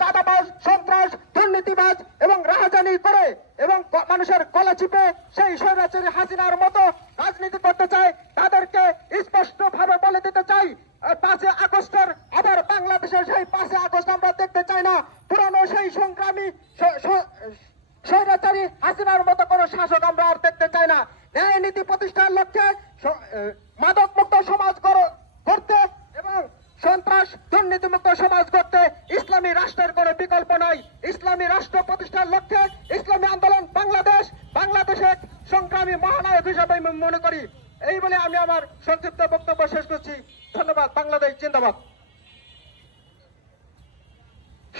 চাঁদাবাজ, সন্ত্রাস, দুর্নীতিবাজ এবং রাহাজানি করে এবং মানুষের গলা চিপে সেই স্বৈরাচারী হাসিনার মতো রাজনীতি করতে চায়, তাদেরকে স্পষ্ট ভাবে বলে দিতে চাই পাঁচে আগস্টের, আবার বাংলাদেশের সেই পাঁচে আগস্ট আমরা দেখতে চাই না। পুরানো সেই সংগ্রামী স্বৈরাচারী হাসিনার মতো কোনো শাসক আমরা আর দেখতে চাই না। ন্যায় নীতি প্রতিষ্ঠার লক্ষ্যে গড়তে ইসলামী রাষ্ট্রের কোনো বিকল্প নাই। ইসলামী রাষ্ট্র প্রতিষ্ঠার লক্ষ্যে ইসলামী আন্দোলন বাংলাদেশ বাংলাদেশের সংগ্রামী মহানায়ক হিসাবে আমি মনে করি। এই বলে আমি আমার সংক্ষিপ্ত বক্তব্য শেষ করছি। ধন্যবাদ, বাংলাদেশ জিন্দাবাদ।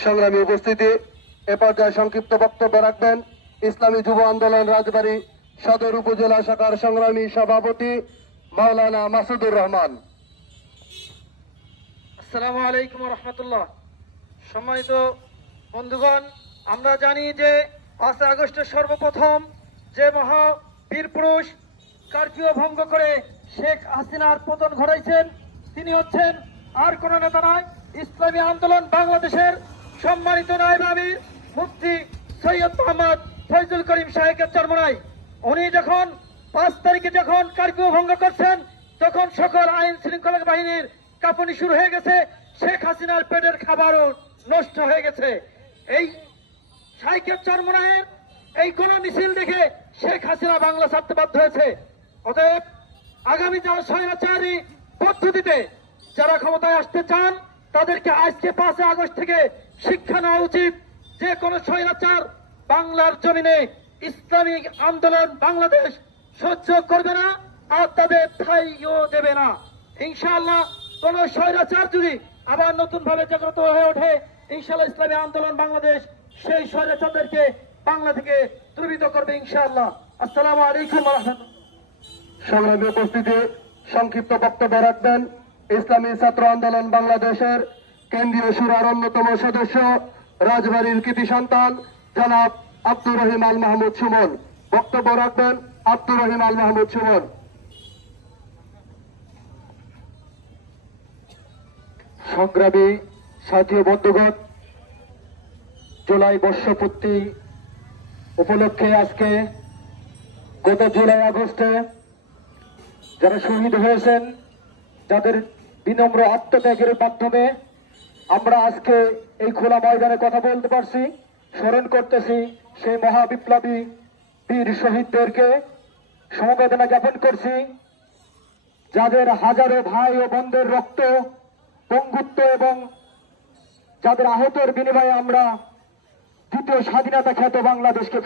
সংগ্রামী উপস্থিতি, এ পর্যায়ে সংক্ষিপ্ত বক্তব্য রাখবেন ইসলামী যুব আন্দোলন রাজবাড়ী সদর উপজেলা শাখার সংগ্রামী সভাপতি মাওলানা মাসুদুর রহমান। আসসালামু আলাইকুম রহমতুল্লাহ। সম্মানিত বন্ধুগণ, আমরা জানি যে পাঁচ আগস্টের সর্বপ্রথম যে মহা বীর পুরুষ কার্ফিউ ভঙ্গ করে শেখ হাসিনার পতন ঘটাইছেন, তিনি হচ্ছেন আর কোন নেতা নয়, ইসলামী আন্দোলন বাংলাদেশের সম্মানিত নায়ব মুফতি সৈয়দ মোহাম্মদ ফৈজুল করিম সাহেবের চরমনাই। উনি যখন পাঁচ তারিখে যখন কার্ফিউ ভঙ্গ করছেন, তখন সকল আইন শৃঙ্খলা বাহিনীর কাঁপুনি শুরু হয়ে গেছে। শেখ হাসিনার পেটের খাবারও নষ্ট হয়ে গেছে। এই সাইকেল চরমনায়ের এই গণ মিছিল দেখে শেখ হাসিনা বাংলা ছাড়তে বাধ্য হয়েছে। অতএব আগামী যারা স্বৈরাচারী পদ্ধতিতে যারা ক্ষমতায় আসতে চান, তাদেরকে আজকে পাঁচই আগস্ট থেকে শিক্ষা নেওয়া উচিত। যে কোনো স্বৈরাচার বাংলার জমিনে ইসলামিক আন্দোলন বাংলাদেশ সহ্য করবে না আর তাদের ঠাইও দেবে না। ইনশাআল্লাহ কোন স্বৈরাচার যদি আবার নতুন ভাবে জাগ্রত হয়ে ওঠে, ইনশাআল্লাহ ইসলামী আন্দোলন বাংলাদেশ সেই স্বৈরাচারদেরকে বাংলা থেকে দ্রুবিত করবে ইনশাআল্লাহ। আসসালামু আলাইকুম সংগ্রামী উপস্থিতি, সংক্ষিপ্ত বক্তব্য রাখবেন। ইসলামী ছাত্র আন্দোলন বাংলাদেশের কেন্দ্রীয় সুরার অন্যতম সদস্য, রাজবাড়ির কৃতি সন্তান, জনাব আব্দুর রহিম আল মাহমুদ সুমন। বক্তব্য রাখবেন আব্দুর রহিম আল মাহমুদ সুমন। সংগ্রামী সাথী বন্ধুগণ, জুলাই বর্ষপূর্তি উপলক্ষে আজকে গত জুলাই আগস্টে যারা শহীদ হয়েছেন, যাদের বিনম্র আত্মত্যাগের মাধ্যমে আমরা আজকে এই খোলা ময়দানে কথা বলতে পারছি, স্মরণ করতেছি সেই মহাবিপ্লবী বীর শহীদদেরকে। সমবেদনা জ্ঞাপন করছি, যাদের হাজারো ভাই ও বোনদের রক্ত বন্ধুত্ব এবং যাদের আহতের বিনিময়ে আমরা দ্বিতীয় স্বাধীনতা খ্যাত বাংলাদেশকে